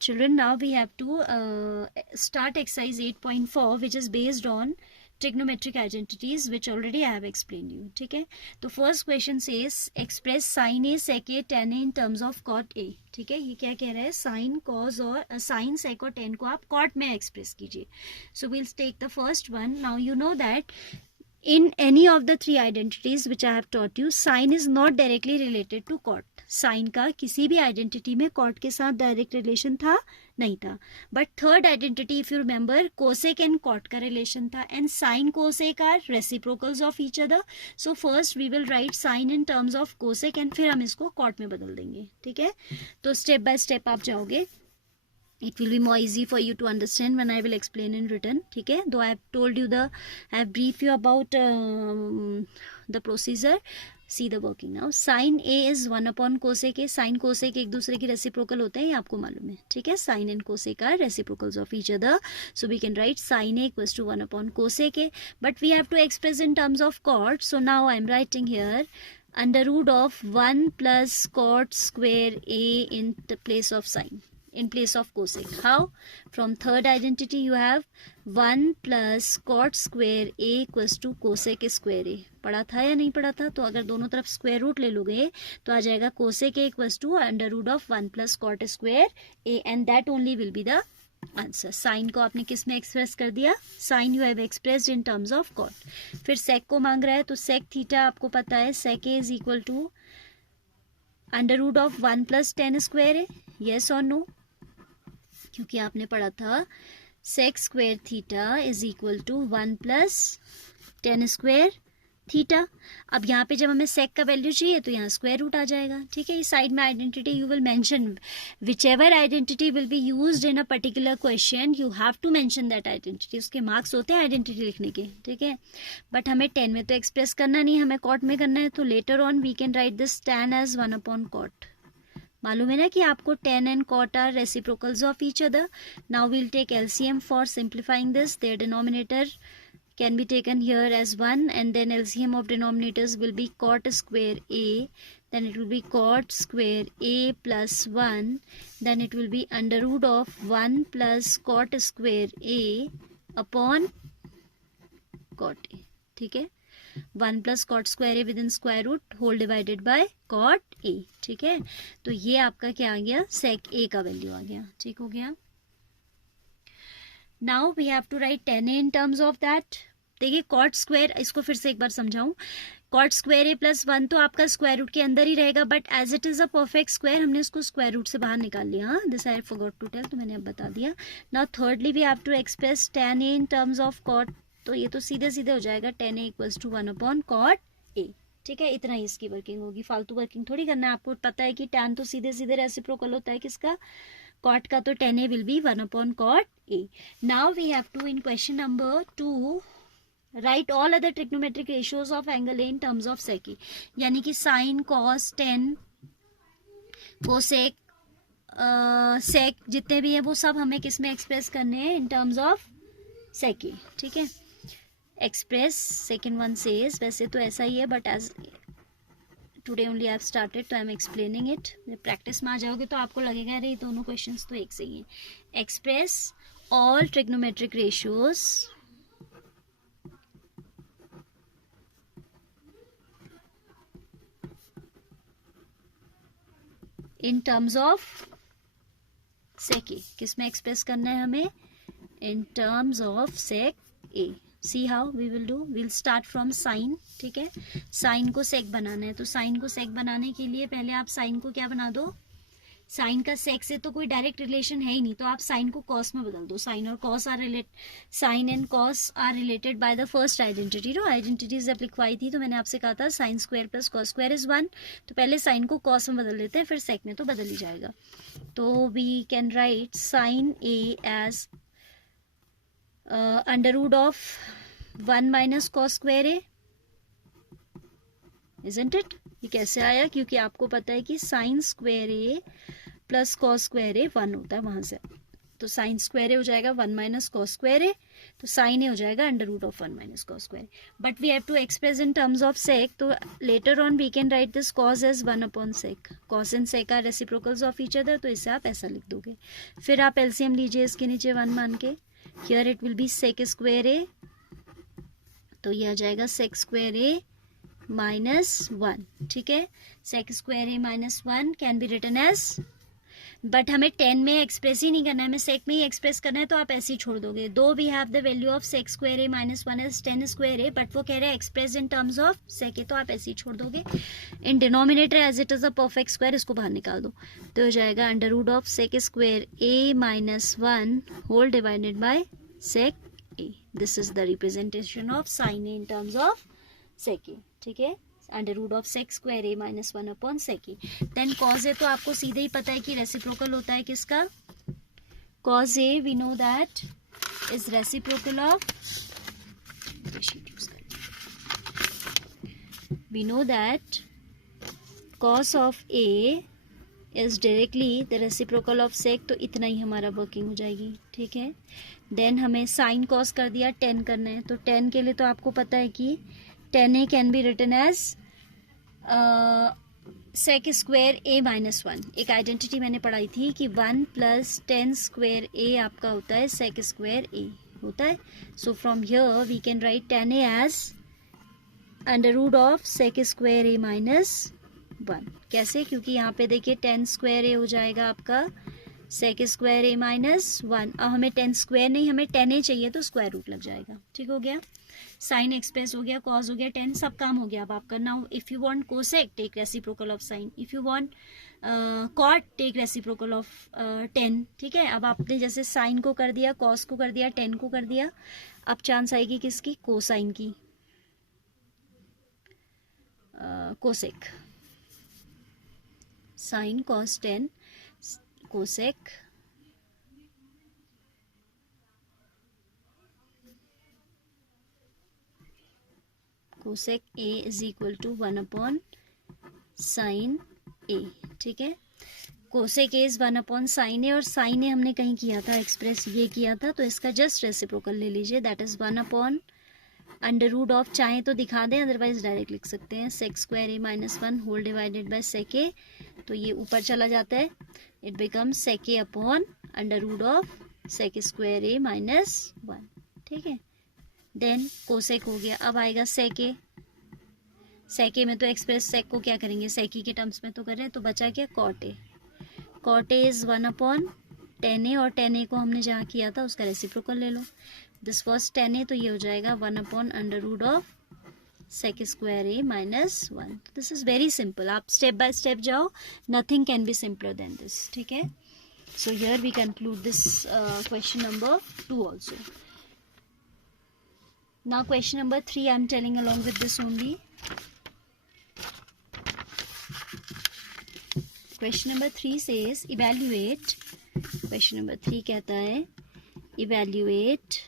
Children, now we have to start exercise 8.4 which is based on trigonometric identities which already I have explained you. ठीक है, तो first question says express sin a sec a tan a in terms of cot a. ठीक है, ये क्या कह रहा है, sin cos और sin sec और tan को आप cot में express कीजिए. So we'll take the first one. Now you know that in any of the three identities which I have taught you, sin is not directly related to cot. sin का किसी भी identity में cot के साथ direct relation था नहीं था. But third identity if you remember, cosec and cot का रिलेशन था, and sin cosec are reciprocals of each other. So first we will write sin in terms of cosec and फिर हम इसको cot में बदल देंगे. ठीक है, तो स्टेप बाय स्टेप आप जाओगे. It will be more easy for you to understand when I will explain in written. ठीक है, though I have told you I have briefed you about the procedure. See the working now. Sin A is 1 upon cosec A. Sin cosec एक दूसरे की reciprocal होते हैं, ये आपको मालूम है. ठीक है, sin and cosec are reciprocals of each other. So we can write sin A equals to 1 upon cosec A. But we have to express in terms of cot. So now I am writing here under root of 1 plus cot square A in the place of sin. In place of cosec. How? From third identity you have 1 plus cot square A equals to cosec square A. पढ़ा था या नहीं पढ़ा था? तो अगर दोनों तरफ स्क्वायर रूट ले लोगे तो आ जाएगा cosec A equals to under root of 1 plus cot square A, and that only will be the answer. Sine को आपने किस में एक्सप्रेस कर दिया? Sine you have expressed in terms of cot. फिर सेक को मांग रहा है, तो सेक थीटा आपको पता है, sec A is equal to under root of 1 plus tan square A. Yes और नो? क्योंकि आपने पढ़ा था sec square theta is equal to 1 plus tan square theta. अब यहाँ पे जब हमें सेक का वैल्यू चाहिए तो यहाँ स्क्वायर रूट आ जाएगा. ठीक है, इस साइड में identity you will mention whichever identity will be used in a particular question, you have to mention that identity. उसके मार्क्स होते हैं आइडेंटिटी लिखने के. ठीक है, बट हमें 10 में तो एक्सप्रेस करना नहीं, हमें कॉट में करना है. तो later on we can write this tan as 1 upon cot. मालूम है ना कि आपको tan and cot are reciprocals of each other. Now we'll take LCM for simplifying this. Their denominator can be taken here as 1, and then LCM of denominators will be cot square A, then it will be cot square A plus 1, then it will be under root of 1 plus cot square A upon cot A. ठीक है, 1 plus cot square A within square root whole divided by cot A. ठीक है, तो ये आपका क्या आ गया, sec A का वैल्यू आ गया. ठीक हो गया. Now we have to write tan A in terms of that. देखिए cot square, इसको फिर से एक बार समझाऊं. cot square A plus 1 तो आपका स्क्वायर रूट के अंदर ही रहेगा, but as it is a perfect square हमने इसको स्क्वायर रूट से बाहर निकाल लिया. This I forgot to tell, तो मैंने अब बता दिया. Now thirdly we have to express tan A in terms of cot. तो ये तो सीधे सीधे हो जाएगा tan A equals to 1 upon cot A. ठीक है, इतना ही इसकी वर्किंग होगी, फालतू वर्किंग थोड़ी करना है. आपको पता है कि tan तो सीधे सीधे रेसिप्रोकल होता है किसका, cot का. तो tan A will be 1 upon cot A. Now we have to in question number 2 write all other trigonometric ratios of angle in terms of sec. यानी कि sine cos tan cosec sec जितने भी हैं वो सब हमें किस में एक्सप्रेस करने हैं, इन टर्म्स ऑफ सेक. ठीक है, एक्सप्रेस सेकेंड वन सेज, वैसे तो ऐसा ही है but as today only I have started तो I am explaining it. Practice में आ जाओगे तो आपको लगेगा अरे ये दोनों क्वेश्चंस तो एक से ही हैं. Express all trigonometric ratios in terms of sec A. किस में एक्सप्रेस करना है हमें, in terms of sec A. See how we will do, will start from sine. ठीक है, साइन को सेक बनाना है, तो साइन को सेक बनाने के लिए पहले आप साइन को क्या बना दो, साइन का सेक से तो कोई डायरेक्ट रिलेशन है ही नहीं, तो आप साइन को कॉस में बदल दो. साइन और cos are sine and cos are related by the first identity. No identity जब लिखवाई थी तो मैंने आपसे कहा था sine square plus cos square is 1. तो पहले साइन को कॉस में बदल देते हैं, फिर सेक में तो बदल ही जाएगा. तो we can write sine A as under root of 1 minus cos square A. Isn't it? ये कैसे आया, क्योंकि आपको पता है कि sine square A plus cos square A 1 होता है वहां से. तो साइन स्क्वायर ए हो जाएगा 1 माइनस कॉस स्क्वायर ए, तो साइन ए हो जाएगा under root of 1 minus cos square, but we have to express in terms of sec, तो later on we can write this cos as 1 upon sec, cos and sec are reciprocals of each other, तो इसे आप ऐसा लिख दोगे। फिर आप LCM लीजिए इसके नीचे 1 मान के, here it will be sec square A, तो ये आ जाएगा सेक स्क्वायर ए माइनस 1, ठीक है। Sec square A minus 1 can be written as, but हमें 10 में एक्सप्रेस ही नहीं करना है, हमें सेक में ही एक्सप्रेस करना है, तो आप ऐसे ही छोड़ दोगे। दो we have the value of sec square A minus 1 as 10 square A, but वो कह रहे हैं express in terms of sec A, तो आप ऐसे ही छोड़ दोगे। In denominator as it is a perfect square, इसको बाहर निकाल दो, तो हो जाएगा under root of sec square A minus 1 whole divided by sec A. This is the representation of sine A in terms of sec A, ठीक है, under root of sec square A minus 1 upon sec A. Then cos A तो आपको सीधे ही पता है कि reciprocal होता है किसका, cos A we know that is reciprocal of, we know that cos of A is directly the reciprocal of sec, तो इतना ही हमारा वर्किंग हो जाएगी, ठीक है। देन हमें साइन कॉस कर दिया, 10 करना है, तो 10 के लिए तो आपको पता है कि 10a can be written as sec square A minus 1। एक आइडेंटिटी मैंने पढ़ाई थी कि 1 प्लस 10 स्क्वायर ए आपका होता है सेक स्क्वायर ए होता है। So from here we can write 10a as under root of sec square A minus 1। कैसे, क्योंकि यहाँ पे देखिए 10 स्क्वायर ए हो जाएगा आपका सेक स्क्वायर ए माइनस 1। अब हमें 10 स्क्वायर नहीं, हमें 10a चाहिए, तो स्क्वायर रूट लग जाएगा, ठीक हो गया। साइन एक्सप्रेस हो गया, कॉस हो गया, 10 सब काम हो गया अब आपका। Now if you want cosec take reciprocal of sine, if you want cot take reciprocal of 10, ठीक है। अब आपने जैसे साइन को कर दिया, कॉस को कर दिया, 10 को कर दिया, अब चांस आएगी किसकी, कोसाइन की, cosec, sine cos 10 cosec cosec A is equal to 1 upon sine A, ठीक है। Cosec A is 1 upon sine A, और साइन ए हमने कहीं किया था एक्सप्रेस, ये किया था, तो इसका जस्ट रेसिप्रोकल ले लीजिए, that is 1 upon under root of, चाहे तो दिखा दें अदरवाइज डायरेक्ट लिख सकते हैं, sec square A minus 1 whole divided by sec A, तो ये ऊपर चला जाता है, it become sec A upon under root of sec square A minus 1, ठीक है। देन कोसेक हो गया, अब आएगा सेक ए, सेक ए में तो एक्सप्रेस सेक को क्या करेंगे, सेकी के टर्म्स में तो कर रहे हैं, तो बचा क्या, cot A, cot A is 1 upon 10a, और 10a को हमने जहाँ किया था उसका रेसिप्रोकल ले लो, दिस वॉज 10a, तो ये हो जाएगा 1 upon under root of sec square A minus 1। This is very simple, आप स्टेप बाय स्टेप जाओ, nothing can be simpler than this, ठीक है। So here we conclude this question number 2 also. Now question number 3 I am telling along with this only. Question number 3 says evaluate. Question number 3 कहता है evaluate.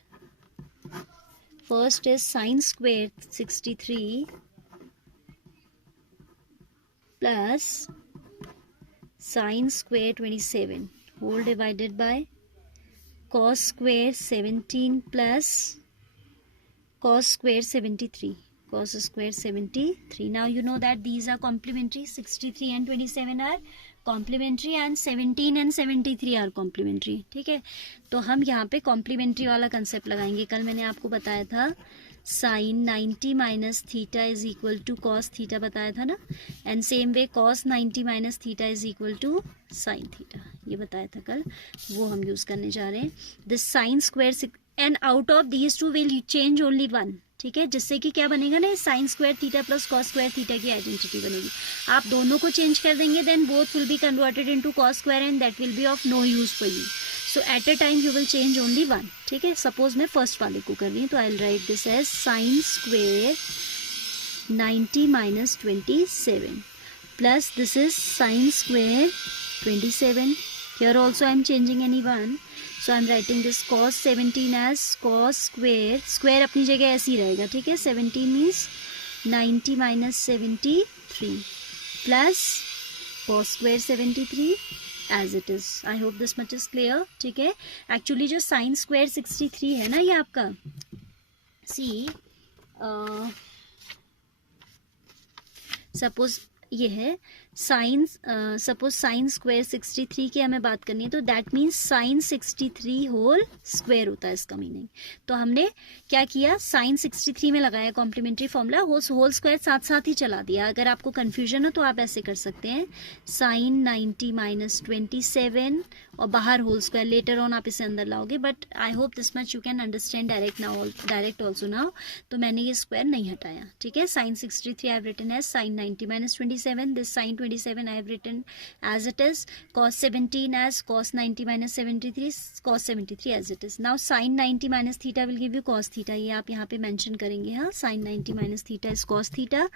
First is sin square 63 plus sin square 27 whole divided by cos square 17 plus cos square 73, cos square 73. Now you know that these are complementary, 63 and 27 are complementary and 17 and 73 are complementary, ठीक है। तो हम यहाँ पे complementary वाला concept लगाएंगे। कल मैंने आपको बताया था sine 90 minus theta is equal to cos theta बताया था ना, and same way cos 90 minus theta is equal to sine theta, ये बताया था कल, वो हम यूज करने जा रहे हैं। This sine square and out of these two will change only 1, ठीक है, जिससे कि क्या बनेगा ना, sine square theta plus cos square theta की आइडेंटिटी बनेगी। आप दोनों को चेंज कर देंगे, then both will be converted into cos square and that will be of no use for you. So at a time you will change only 1, ठीक है। Suppose मैं फर्स्ट वाले को कर रही हूँ, तो I will write this as sine square 90 minus 27 plus this is sine square 27. Here also I am changing any one. So I am writing this cos 17 as cos square. Square अपनी जगह ऐसी रहेगा, ठीक है। 17 means 90 minus 73 plus cos square 73 as it is. I hope this much is clear. ठीक है, actually जो sine square 63 है ना ये आपका, सी सपोज ये है साइन, सपोज साइन स्क्वायर 63 की हमें बात करनी है, तो that means sine 63 whole square होता है इसका मीनिंग. तो हमने क्या किया, साइन 63 में लगाया कॉम्प्लीमेंट्री फॉर्मूला, होल स्क्वायर साथ साथ ही चला दिया. अगर आपको कंफ्यूजन हो तो आप ऐसे कर सकते हैं, साइन 90 माइनस 27 और बाहर होल स्क्वायर, लेटर ऑन आप इसे अंदर लाओगे, but I hope this much you can understand direct also now. तो मैंने ये स्क्वायर नहीं हटाया. ठीक है, sine 63 I have written as sine 90 minus 27, this sine 27 I have written as it is, cos 17 as cos 90 minus 73, cos 73 as it is. Now sin 90 minus theta will give you cos theta. ये आप यहाँ पे mention करेंगे. हाँ, sin 90 minus theta is cos theta.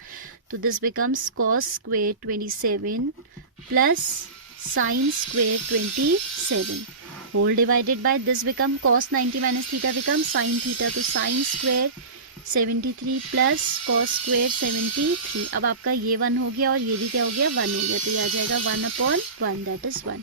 तो this becomes cos square 27 plus sin square 27 whole divided by this become cos 90 minus theta becomes sin theta. तो sin square 73 plus cos square 73. अब आपका ये 1 हो गया और ये भी क्या हो गया, 1 हो गया. तो ये आ जाएगा 1/1, दैट इज 1.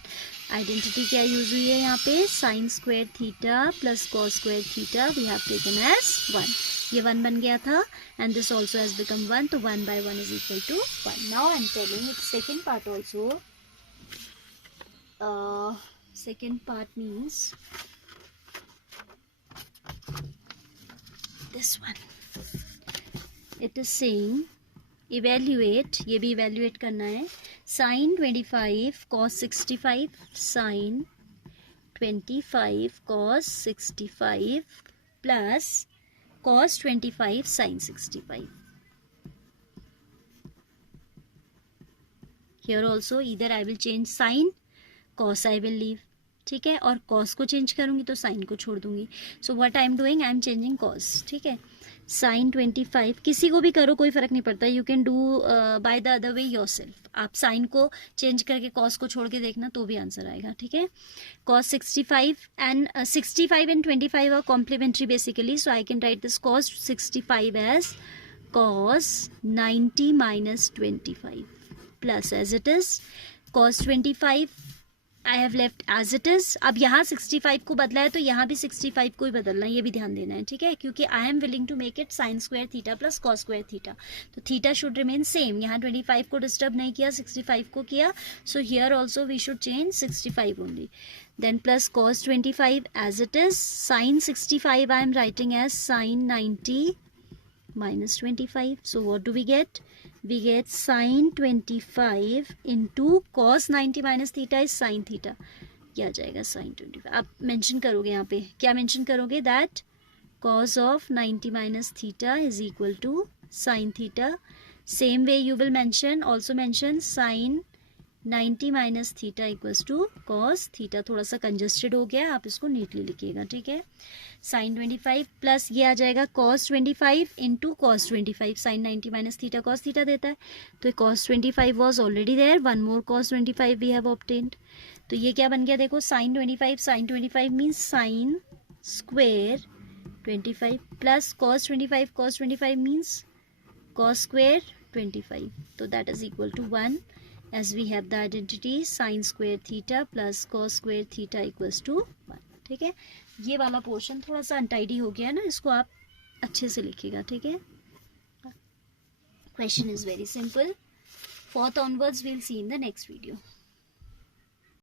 आइडेंटिटी क्या यूज हुई है यहाँ पे, sine square theta plus cos square theta we have taken as 1. ये 1 बन गया था and this also has become 1. तो 1/1 is equal to 1. Now I am telling it second part also. Second part means this one. It is saying evaluate, ये भी evaluate करना है, sin 25 cos 65 sin 25 cos 65 plus cos 25 sin 65. Here also either I will change sin, cos I will leave. ठीक है, और cos को change करूंगी तो sin को छोड़ दूंगी. So what I am doing, I am changing cos. ठीक है, sin 25 किसी को भी करो कोई फर्क नहीं पड़ता, you can do by the other way yourself. आप sin को चेंज करके cos को छोड़ के देखना तो भी आंसर आएगा. ठीक है, cos 65 and 65 and 25 are complementary basically, so I can write this cos 65 as cos 90 minus 25 plus as it is cos 25 I have left as it is. अब यहाँ 65 को बदला है तो यहाँ भी 65 को ही बदलना है, ये भी ध्यान देना है. ठीक है, क्योंकि I am willing to make it sine square theta plus cos square theta. तो थीटा शुड रिमेन सेम. यहाँ 25 को डिस्टर्ब नहीं किया, 65 को किया. So here also we should change 65 only. Then plus cos 25 as it is. Sine 65 I am writing as sine 90 minus 25. So what do we get? We get sin 25 into cos 90 minus theta is sin theta. क्या आ जाएगा sin 25. आप mention करोगे यहाँ पे, क्या mention करोगे, that cos of 90 minus theta is equal to sin theta. Same way you will also mention sin 90 minus theta equals to cos theta. थोड़ा सा कंजस्टेड हो गया, आप इसको नीटली लिखिएगा. ठीक है, साइन 25 प्लस ये आ जाएगा cos 25 into cos 25. Sine 90 minus theta cos theta देता है, तो cos 25 was already there, 1 more cos 25 we have obtained. तो ये क्या बन गया देखो, sine 25 means sine square 25 plus cos 25 means cos square 25. तो that is equal to 1. as we have the identity sin square theta plus cos square theta equals to 1. ठीक है, ये वाला पोर्शन थोड़ा सा अनटाइडी हो गया ना, इसको आप अच्छे से लिखिएगा. ठीक है, question is very simple. 4th onwards we'll see in the next video.